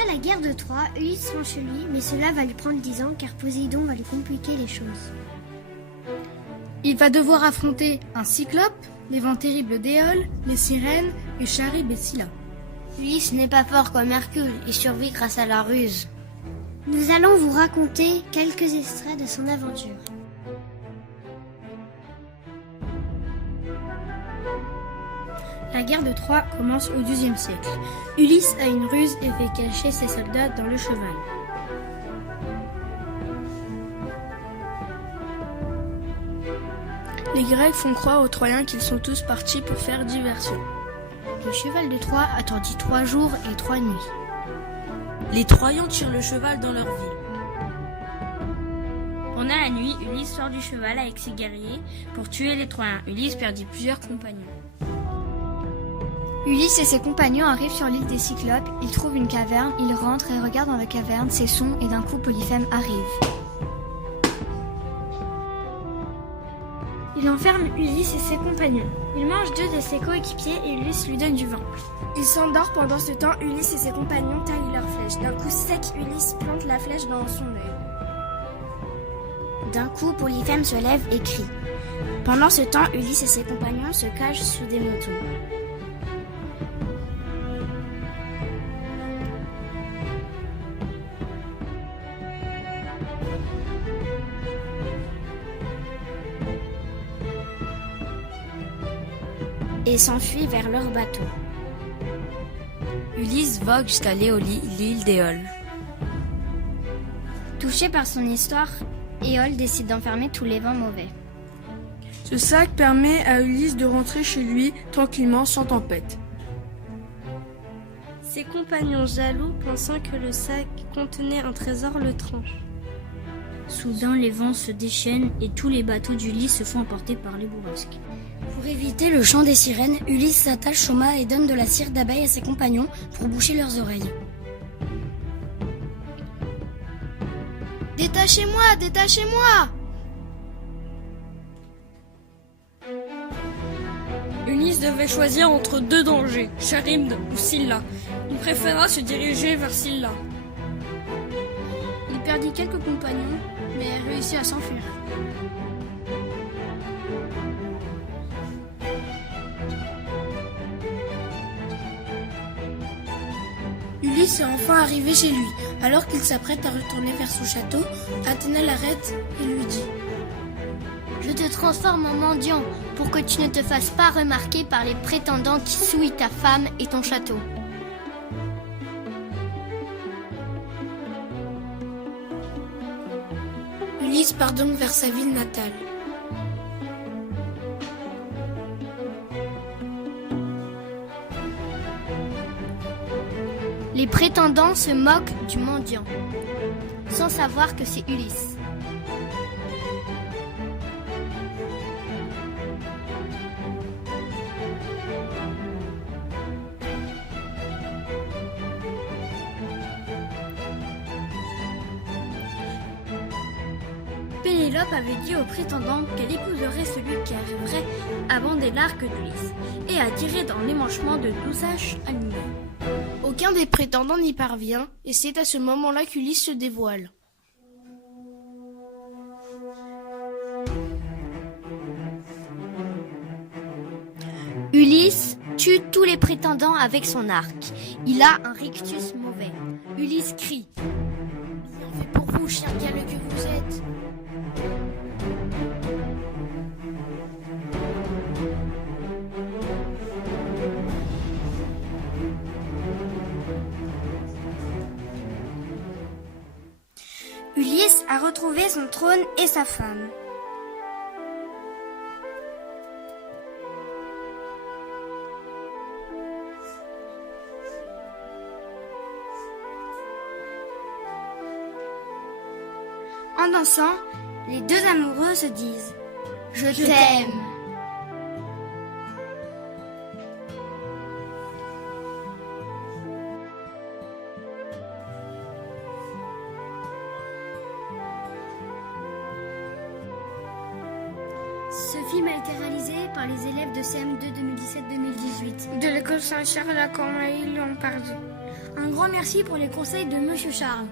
Après la guerre de Troie, Ulysse rentre chez lui, mais cela va lui prendre 10 ans car Poséidon va lui compliquer les choses. Il va devoir affronter un cyclope, les vents terribles d'Éole, les sirènes et Charybde et Scylla. Ulysse n'est pas fort comme Hercule, il survit grâce à la ruse. Nous allons vous raconter quelques extraits de son aventure. La guerre de Troie commence au XIIe siècle. Ulysse a une ruse et fait cacher ses soldats dans le cheval. Les Grecs font croire aux Troyens qu'ils sont tous partis pour faire diversion. Le cheval de Troie attendit 3 jours et 3 nuits. Les Troyens tirent le cheval dans leur ville. Pendant la nuit, Ulysse sort du cheval avec ses guerriers pour tuer les Troyens. Ulysse perdit plusieurs compagnons. Ulysse et ses compagnons arrivent sur l'île des Cyclopes, ils trouvent une caverne, ils rentrent et regardent dans la caverne, c'est sombre et d'un coup Polyphème arrive. Il enferme Ulysse et ses compagnons. Il mange 2 de ses coéquipiers et Ulysse lui donne du vin. Il s'endort pendant ce temps, Ulysse et ses compagnons taillent leurs flèches. D'un coup sec, Ulysse plante la flèche dans son œil. D'un coup, Polyphème se lève et crie. Pendant ce temps, Ulysse et ses compagnons se cachent sous des moutons. Et s'enfuient vers leur bateau. Ulysse vogue jusqu'à l'Éolie, l'île d'Éole. Touché par son histoire, Éole décide d'enfermer tous les vents mauvais. Ce sac permet à Ulysse de rentrer chez lui tranquillement sans tempête. Ses compagnons jaloux, pensant que le sac contenait un trésor, le tranchent. Soudain, les vents se déchaînent et tous les bateaux d'Ulysse se font emporter par les bourrasques. Pour éviter le chant des sirènes, Ulysse s'attache au mât et donne de la cire d'abeille à ses compagnons pour boucher leurs oreilles. Détachez-moi, détachez-moi! Ulysse devait choisir entre 2 dangers, Charybde ou Scylla. Il préféra se diriger vers Scylla. Il perdit quelques compagnons, mais réussit à s'enfuir. Ulysse est enfin arrivé chez lui. Alors qu'il s'apprête à retourner vers son château, Athéna l'arrête et lui dit « Je te transforme en mendiant pour que tu ne te fasses pas remarquer par les prétendants qui souillent ta femme et ton château. » Ulysse part donc vers sa ville natale. Les prétendants se moquent du mendiant, sans savoir que c'est Ulysse. Pénélope avait dit aux prétendants qu'elle épouserait celui qui arriverait à bander l'arc d'Ulysse et à tirer dans l'émanchement de 12 haches alignées. Aucun des prétendants n'y parvient, et c'est à ce moment-là qu'Ulysse se dévoile. Ulysse tue tous les prétendants avec son arc. Il a un rictus mauvais. Ulysse crie « Bien fait pour vous, chien galeux que vous êtes !» Ulysse a retrouvé son trône et sa femme. En dansant, les 2 amoureux se disent « Je t'aime ». Ce film a été réalisé par les élèves de CM2 2017-2018 De l'école Saint-Charles à Cormeilles-en-Pardieu. Un grand merci pour les conseils de Monsieur Charles.